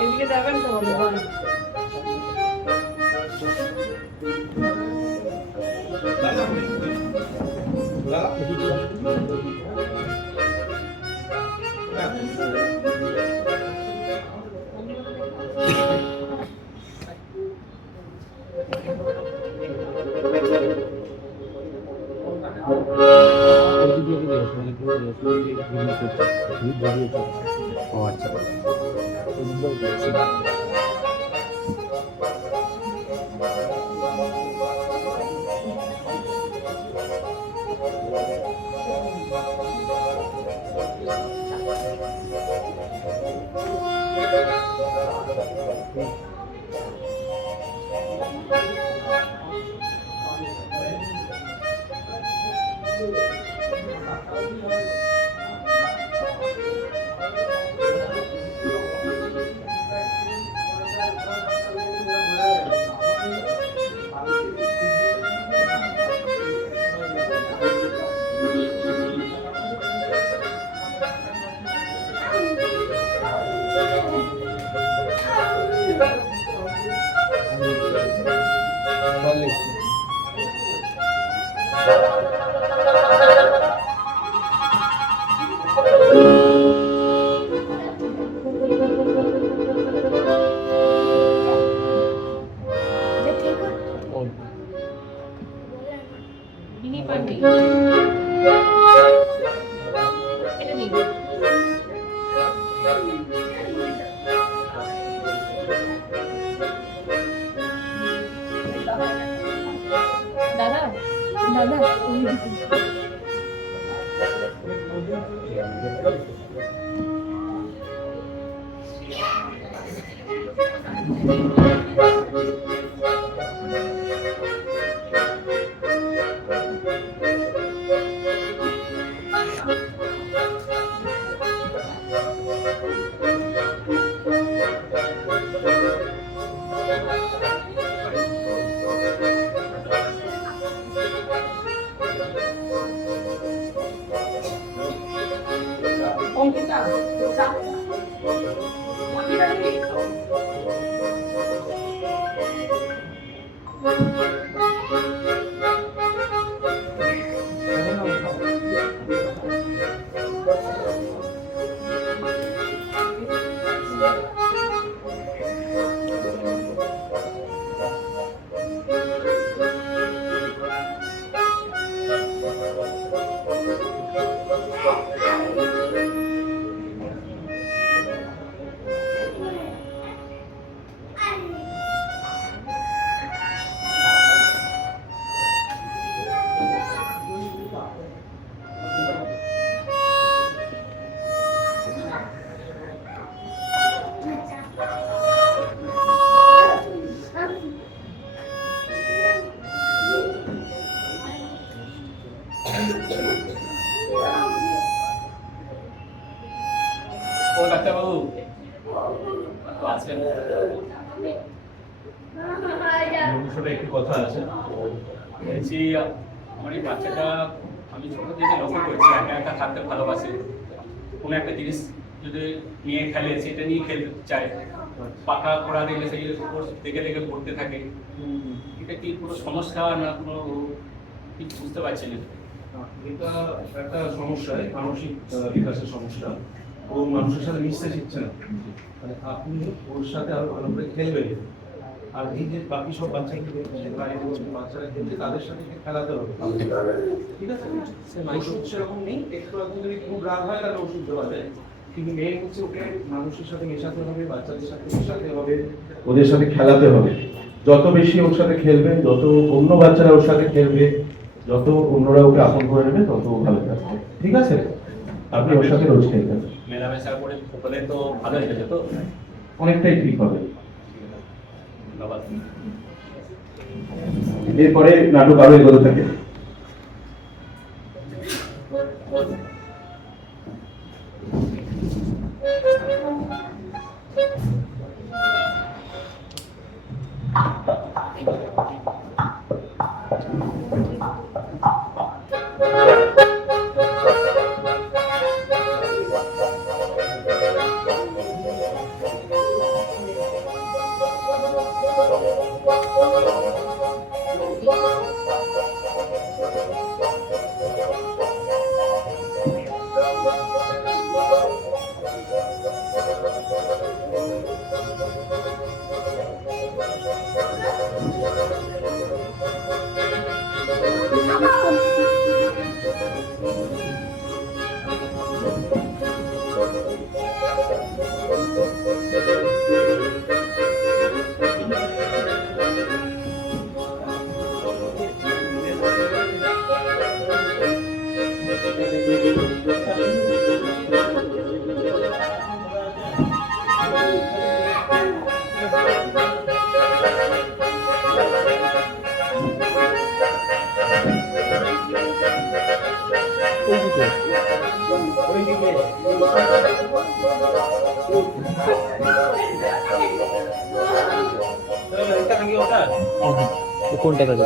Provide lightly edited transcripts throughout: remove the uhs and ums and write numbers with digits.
এদিকে যাবেন তো ভগবান ও আচ্ছা মিনি পান্ডি এটা নেই দাদা দাদা অঙ্কিতা ও ডাক্তারবাবু আসবেন মনুষ্যটা একটু কথা আছে বলছি আমার এই বাচ্চাটা আমি ছোট থেকে লক্ষ্য করছি একা একা থাকতে ভালোবাসে কোনো একটা জিনিস যদি নিয়ে খেলে সেটা নিয়ে খেলতে চায় পাখা পড়া দিলে সেই দেখে দেখে পড়তে থাকে এটা কি কোনো সমস্যা না কোনো কিছু বুঝতে পারছি না এটা একটা সমস্যা মানসিক বিকাশের সমস্যা ও মানুষের সাথে মিশতে শিখছে না, মানে আপনি ওর সাথে আরো ভালো করে খেলবেন। আর এই যে বাকি সব বাচ্চাগুলো বাচ্চারা খেলছে তাদের সাথে খেলাতে হবে, ঠিক আছে? ওষুধ সেরকম নেই, একটু আপনি যদি খুব রাগ হয় তাহলে ওষুধ দেওয়া যায়, কিন্তু মেন হচ্ছে ওকে মানুষের সাথে মেশাতে হবে, বাচ্চাদের সাথে মেশাতে হবে, ওদের সাথে খেলাতে হবে। যত বেশি ওর সাথে খেলবেন, যত অন্য বাচ্চারা ওর সাথে খেলবে, যত অন্যরা ওকে আপন করে নেবে, তত ও ভালো থাকবে, ঠিক আছে? আপনি ওর সাথে রোজ খেলবেন, মেলামেশা করে হলে তো ভালো হয়ে যাবে, তো অনেকটাই ঠিক হবে। ধন্যবাদ। এরপরে নাটক আরো এগোতে থাকে। কোনটা কাজ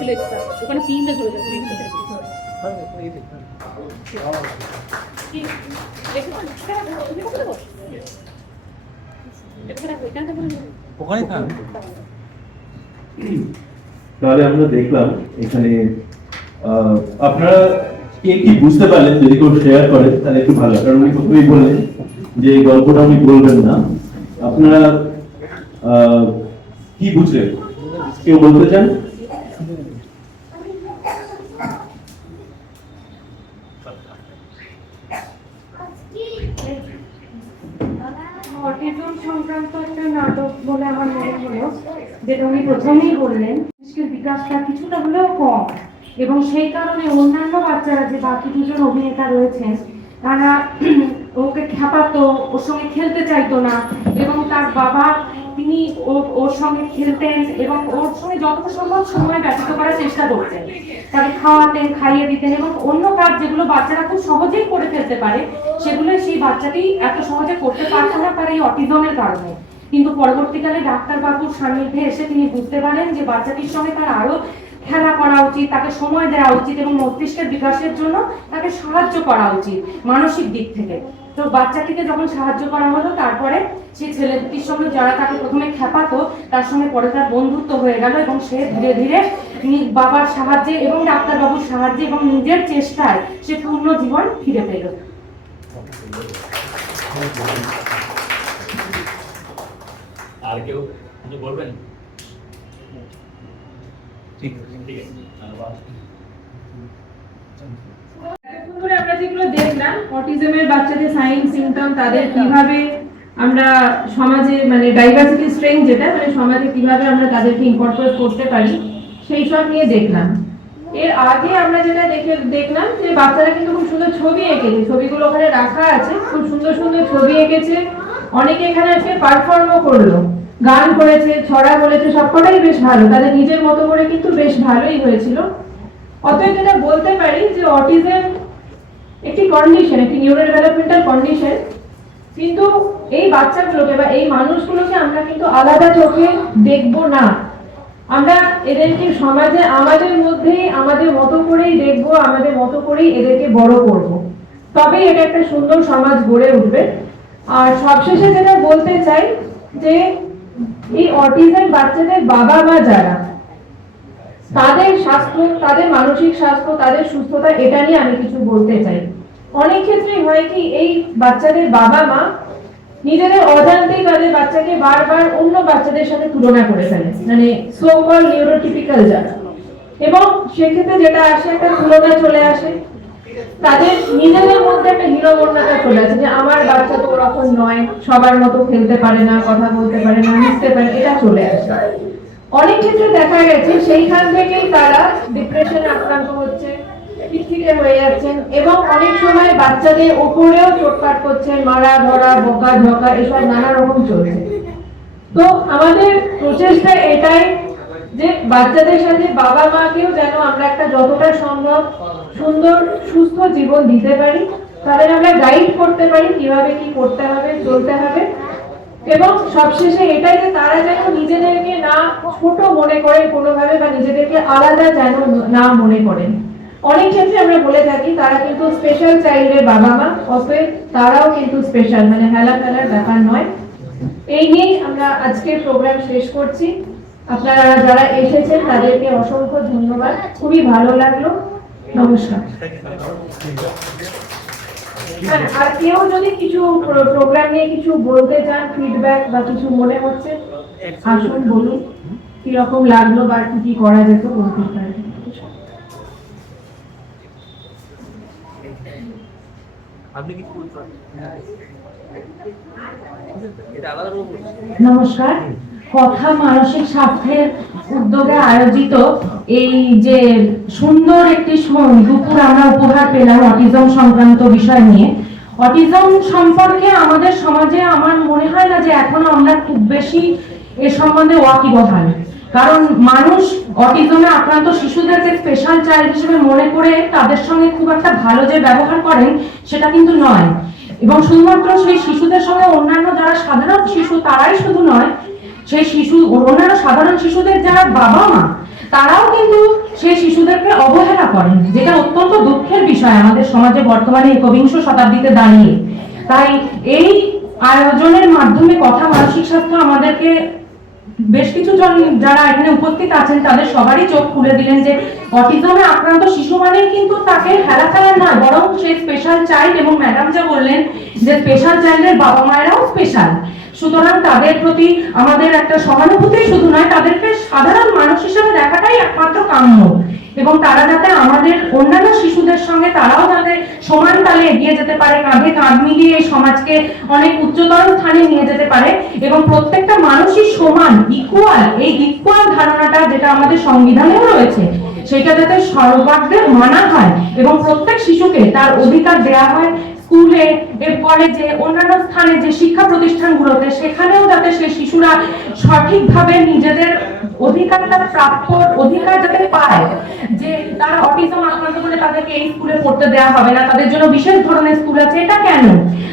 বুঝেছো? ওখানে তিনটা চলে যাবে। ওখানে থাক। তাহলে আমরা দেখলাম এখানে আপনারা কে কি বুঝতে পারলেন যদি কেউ শেয়ার করেন তাহলে একটু ভালো, কারণ উনি প্রথমেই বললেন যে এই গল্পটা উনি বলবেন না। আপনারা কি বুঝলেন, কেউ বলতে চান? অটিজম সংক্রান্ত একটা নাটক বলে আমার মনে হলো, যেটা উনি প্রথমেই বললেন মস্তিষ্কের বিকাশটা কিছুটা হলেও কম, এবং সেই কারণে অন্যান্য বাচ্চারা যে বাকি দুজন অভিনেতা রয়েছেন তারা ওকে খেপাতো, ওর সঙ্গে খেলতে চাইতো না, এবং তার বাবা তিনি ওর সঙ্গে খেলতেন এবং ওর সঙ্গে যতটা সম্ভব সময় ব্যতীত করার চেষ্টা করতেন, তাকে খাওয়াতেন, খাইয়ে দিতেন, এবং অন্য কাজ যেগুলো বাচ্চারা খুব সহজেই করে ফেলতে পারে সেগুলো সেই বাচ্চাটি এত সহজে করতে পারতো না তার এই অটিজমের কারণে। কিন্তু পরবর্তীকালে ডাক্তারবাবুর সান্নিধ্যে এসে তিনি বুঝতে পারেন যে বাচ্চাটির সঙ্গে তার আরো খেলা করা উচিত, তাকে সময় দেওয়া উচিত এবং মস্তিষ্কের বিকাশের জন্য তাকে সাহায্য করা উচিত মানসিক দিক থেকে। তো বাচ্চাটিকে যখন সাহায্য করা হলো, তারপরে সেই ছেলেটির সঙ্গে যারা তাকে প্রথমে খেপাতো তার সঙ্গে পরে তার বন্ধুত্ব হয়ে গেল, এবং সে ধীরে ধীরে বাবার সাহায্যে এবং ডাক্তারবাবুর সাহায্যে এবং নিজের চেষ্টায় সে পূর্ণ জীবন ফিরে পেল। আর কেউ কিছু বলবেন? ঠিক আছে। এতক্ষণ ধরে আমরা যেগুলো দেখলাম অটিজমের বাচ্চাদের সাইন সিম্পটম, তাদের কিভাবে আমরা সমাজে মানে ডাইভার্সিটি স্ট্রেংথ যেটা মানে সমাজে কিভাবে আমরা তাদেরকে ইনকর্পোরেট করতে পারি সেই সব নিয়ে দেখলাম। এর আগে আমরা যেটা দেখলাম যে বাচ্চারা কিন্তু খুব সুন্দর ছবি এঁকেছে, ছবিগুলো ওখানে রাখা আছে, খুব সুন্দর সুন্দর ছবি এঁকেছে, অনেকে এখানে আজকে পারফর্মও করলো, গান করেছে, ছড়া বলেছে, সবকটাই বেশ ভালো, তাদের নিজের মতো করে কিন্তু বেশ ভালোই হয়েছিল। অতএব যেটা বলতে পারি যে অটিজম একটি কন্ডিশন, একটি নিউরো ডেভেলপমেন্টাল কন্ডিশন, কিন্তু এই বাচ্চাগুলোকে বা এই মানুষগুলোকে আমরা কিন্তু আলাদা চোখে দেখবো না, আমরা এদেরকে সমাজে আমাদের মধ্যেই আমাদের মতো করেই দেখবো, আমাদের মতো করেই এদেরকে বড় করব, তবেই এটা একটা সুন্দর সমাজ গড়ে উঠবে। আর সবশেষে যেটা বলতে চাই যে এই অটিজম বাচ্চাদের বাবা মা যারা, তাদের স্বাস্থ্য, তাদের মানসিক স্বাস্থ্য, তাদের সুস্থতা, এটা নিয়ে আমি কিছু বলতে চাই। অনেক ক্ষেত্রেই হয় কি এই বাচ্চাদের বাবা মা নিজেদের অজান্তেই তাদের বাচ্চাকে বারবার অন্য বাচ্চাদের সাথে তুলনা করে ফেলে, মানে সো কল নিউরোটিপিক্যাল যারা, এবং সেক্ষেত্রে যেটা আসে একটা তুলনা চলে আসে, তাদের নিজেদের মধ্যে একটা হীনমন্যতা চলে আসে যে আমার বাচ্চা তো ওরকম নয়, সবার মতো খেলতে পারে না, কথা বলতে পারে না, মিশতে পারে, এটা চলে আসে। অনেক ক্ষেত্রে দেখা গেছে সেইখান থেকেই তারা ডিপ্রেশনে আক্রান্ত হচ্ছে, খিটখিটে হয়ে যাচ্ছেন, এবং অনেক সময় বাচ্চাদের ওপরেও চোটপাট করছেন, মারা ধরা বকা ঝকা এসব নানা রকম চলছে। তো আমাদের প্রচেষ্টা এটাই যে বাচ্চাদের সাথে বাবা মাকেও যেন আমরা একটা যতটা সম্ভব সুন্দর সুস্থ জীবন দিতে পারি, তাদের আমরা গাইড করতে পারি কিভাবে কি করতে হবে, চলতে হবে, এবং সবশেষে এটাই যে তারা যেন নিজেদেরকে না ছোট মনে করেন কোনোভাবে, বা নিজেদেরকে আলাদা যেন না মনে করেন। অনেক ক্ষেত্রে আমরা বলে থাকি তারা কিন্তু স্পেশাল চাইল্ডের বাবা মা, অতএব তারাও কিন্তু স্পেশাল, মানে হেলা ফেলার ব্যাপার নয়। এই নিয়েই আমরা আজকের প্রোগ্রাম শেষ করছি। আপনারা যারা এসেছেন তাদেরকে অসংখ্য ধন্যবাদ, খুবই ভালো লাগলো, নমস্কার। হ্যাঁ, আর কেউ যদি কিছু প্রোগ্রাম নিয়ে কিছু বলতে চান, ফিডব্যাক বা কিছু মনে হচ্ছে, আসুন বলুন কিরকম লাগলো বা কি কি করা যেত বলতে পারেন। নমস্কার। কথা মানসিক স্বাস্থ্যের উদ্যোগে আয়োজিত এই যে সুন্দর একটি দুপুর আমরা উপহার পেলাম অটিজম সংক্রান্ত বিষয় নিয়ে। অটিজম সম্পর্কে আমাদের সমাজে আমার মনে হয় না যে এখনো আমরা খুব বেশি এ সম্বন্ধে ওয়াকিবহাল, কারণ মানুষ অটিজমে আক্রান্ত শিশুদেরকে স্পেশাল চাইল্ড হিসেবে মনে করে তাদের সঙ্গে খুব একটা ভালো যে ব্যবহার করেন সেটা কিন্তু নয়, এবং শুধুমাত্র সেই শিশুদের সঙ্গে অন্যান্য যারা সাধারণ শিশু তারাই শুধু নয়, সেই শিশু অন্যান্য সাধারণ শিশুদের যারা বাবা মা তারাও কিন্তু সেই শিশুদেরকে অবহেলা করেন, যেটা অত্যন্ত দুঃখের বিষয় আমাদের সমাজে বর্তমানে 21শ শতাব্দীতে দাঁড়িয়ে। তাই এই আয়োজনের মাধ্যমে কথা মানসিক স্বাস্থ্য আমাদেরকে বেশ কিছু জন যারা এখানে উপস্থিত আছেন তাদের সবারই চোখ খুলে দিলেন যে অটিজমে আক্রান্ত শিশু মানেই কিন্তু তাকে হেলা ফেলা নয়, বরং সে স্পেশাল চাইল্ড। এবং ম্যাডাম যা বললেন যে স্পেশাল চাইল্ডের বাবা মায়েরাও স্পেশাল, সুতরাং তাদের প্রতি আমাদের একটা সহানুভূতি শুধু নয়, তাদেরকে সাধারণ মানুষ হিসেবে দেখাটাই একমাত্র কাম্য। এবং তারা যাতে আমাদের অন্যান্য শিশুদের সঙ্গে তারাও যাতে সমান তালে এগিয়ে যেতে পারে, কাঁধে কাঁধ মিলিয়ে এই সমাজকে অনেক উচ্চতর স্থানে নিয়ে যেতে পারে এবং প্রত্যেকটা মানুষই সমান, ইকুয়াল, এই ইকুয়াল ধারণাটা যেটা আমাদের সংবিধানেও রয়েছে সেটা যাতে সর্বাগ্রে মানা হয় এবং প্রত্যেক শিশুকে তার অধিকার দেওয়া হয়। স্কুলে, কলেজে, অন্যান্য স্থানে যে শিক্ষা প্রতিষ্ঠানগুলোতে, সেখানেও যাতে সেই শিশুরা সঠিকভাবে নিজেদের অধিকারটা প্রাপ্য অধিকার যাতে পায়, যে তারা অটিজম আক্রান্ত বলে তাদেরকে এই স্কুলে পড়তে দেওয়া হবে না, তাদের জন্য বিশেষ ধরনের স্কুল আছে, এটা কেন?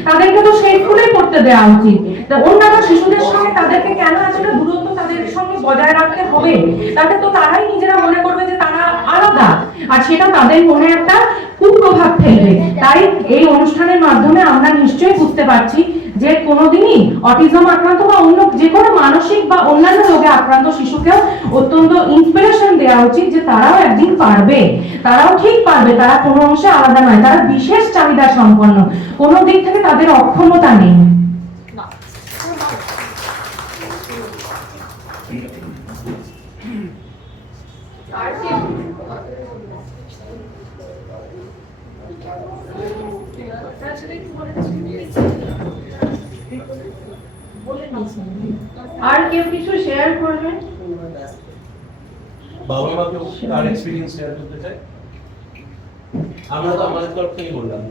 তাদেরকে তো সেই স্কুলেই পড়তে দেওয়া উচিত। অন্যান্য শিশুদের সঙ্গে তাদেরকে কেন এতটা দূরত্ব তাদের সঙ্গে বজায় রাখতে হবে? তাতে তো তারাই নিজেরা মনে করবে যে তারা আলাদা, আর সেটা তাদের মনে একটা কুপ্রভাব ফেলবে। তাই এই অনুষ্ঠানের মাধ্যমে আমরা নিশ্চয়ই বুঝতে পারছি যে কোনোদিনই অটিজম আক্রান্ত বা অন্য যে কোনো মানসিক বা অন্যান্য রোগে আক্রান্ত শিশুকেও অত্যন্ত ইন্সপিরেশন দেওয়া উচিত যে তারাও একদিন পারবে, তারাও ঠিক পারবে, তারা কোনো অংশে আলাদা নয়, তারা বিশেষ চাহিদা সম্পন্ন, কোনো দিক থেকে তাদের অক্ষমতা নেই। আর কেউ কিছু শেয়ার করবেন? বাবা মাকে তার এক্সপিরিয়েন্স শেয়ার করতে চাই। আমরা তো আমাদের তরফ থেকে বললাম।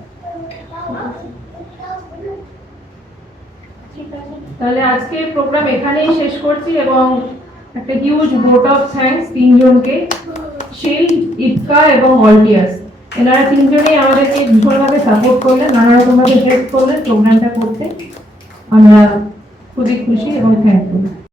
তাহলে আজকে প্রোগ্রাম এখানেই শেষ করছি এবং একটা হিউজ ভোট অফ থ্যাঙ্কস তিনজনকে, শিল্ড, ইফকা এবং অলটিয়াস। এনারা তিনজনেই আমাদেরকে ভীষণভাবে সাপোর্ট করলেন, নানা রকমভাবে হেল্প করলেন প্রোগ্রামটা করতে। আমরা খুবই খুশি এবং থ্যাঙ্কফুল।